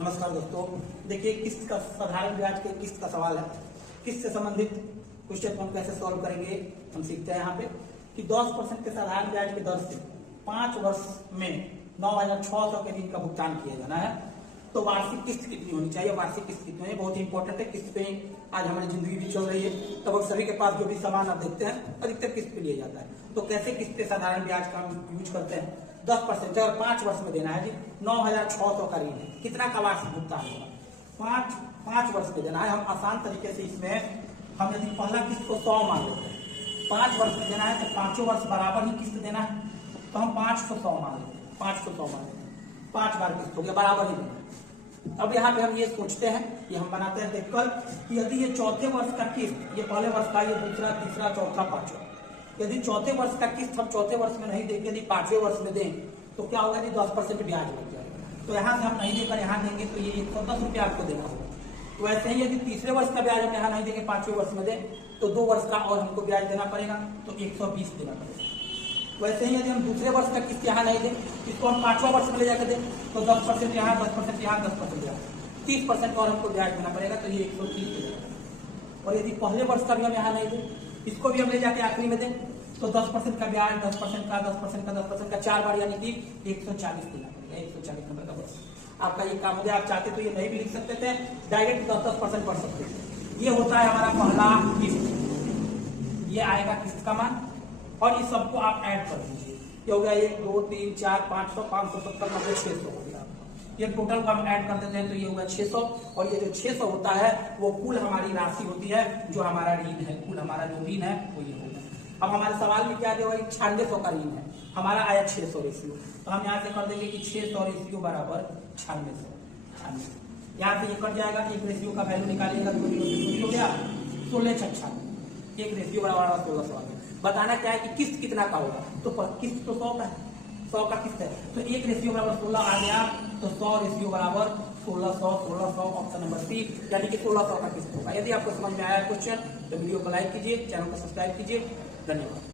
नमस्कार दोस्तों, देखिए किस्त का साधारण ब्याज के किस्त का सवाल है। किस्त से संबंधित क्वेश्चन को हम कैसे सॉल्व करेंगे हम सीखते हैं यहाँ पे कि 10% के साधारण ब्याज की दर से 5 वर्ष में 9,600 के दिन का भुगतान किया जाना है। तो वार्षिक किस्त कितनी होनी चाहिए, वार्षिक किस्त कितनी होनी बहुत ही इंपॉर्टेंट है। किस्त पे आज हमारी जिंदगी भी चल रही है, तब सभी के पास जो भी सामान आप देखते हैं अधिकतर किस्त पे लिया जाता है। तो कैसे किस्त पे साधारण ब्याज का हम यूज करते हैं। 10% अगर 5 वर्ष में देना है जी, 9,600 का ऋण है, कितना का वार्षिक भुगतान होगा, 5 वर्ष में देना है। हम आसान तरीके से इसमें हम यदि पहला किस्त को 100 मान लेते हैं, 5 वर्ष में देना है तो 5 वर्ष बराबर ही किस्त देना है, तो हम 5 को 100 मान लेते हैं, 5 को 100 मान लेते हैं, 5 बार किस्त हो गया, बराबर ही देना है। अब यहाँ पे हम ये सोचते हैं, ये हम बनाते हैं देखकर कि यदि ये चौथे वर्ष का किस्त, ये पहले वर्ष का, ये दूसरा, तीसरा, चौथा, पांचवा, यदि चौथे वर्ष का किस्त हम चौथे वर्ष में नहीं देंगे, यदि 5वें वर्ष में दें तो क्या होगा, यदि 10% ब्याज लग जाएगा। तो यहाँ से हम नहीं देकर यहाँ देंगे तो ये 110 रुपया आपको देना होगा। तो ऐसे ही यदि तीसरे वर्ष का ब्याज हम यहाँ नहीं देंगे, 5वें वर्ष में दें तो 2 वर्ष का और हमको ब्याज देना पड़ेगा, तो 120 देना पड़ेगा। वैसे ही यदि हम दूसरे वर्ष का किस्त यहाँ नहीं दें, इसको हम 5वां वर्ष में ले जाकर दें तो 10% यहाँ, 10% यहाँ, 10% यहाँ, 30% और हमको ब्याज देना पड़ेगा, तो ये 130 देगा। और यदि पहले वर्ष का भी हम यहाँ नहीं दें, इसको भी हम ले जाके आखिरी में दें तो 10% का ब्याज, 10% का, 10% का, 10% का 4 बार, यानी कि 140 देना पड़ेगा, 140 नंबर का वर्ष। आपका ये काम हो गया। आप चाहते तो ये नहीं भी लिख सकते थे, डायरेक्ट 10% बढ़ सकते थे। ये होता है हमारा पहला किस्त, ये आएगा किस्त का मान, और इस सबको आप ऐड कर दीजिए। ये हो गया 1, 2, 3, 4, 500, 570, 90, 600 हो गया। ये टोटल को हम ऐड कर देते हैं तो ये होगा 600, और ये जो 600 होता है वो कुल हमारी राशि होती है, जो हमारा ऋण है, कुल हमारा जो ऋण है वो ये होगा। अब हमारे सवाल में क्या दिया, 9600 का ऋण है, हमारा आया 600 रेशियो, तो हम यहाँ से कर देंगे कि 600 रेशियो बराबर 9600। यहाँ से ये कट जाएगा, एक रेशियो का वैल्यू निकालिएगा तो हो गया 1696, एक रेशियो बराबर 1600। बताना क्या है कि किस्त कितना का होगा, तो किस्त तो 100 का है, 100 का किस्त है, तो एक रेशियो बराबर 16 आ गया, तो 100 रेशियो बराबर 1600, ऑप्शन नंबर सी, यानी कि 1600 का किस्त होगा। यदि आपको समझ में आया क्वेश्चन तो वीडियो को लाइक कीजिए, चैनल को सब्सक्राइब कीजिए। धन्यवाद।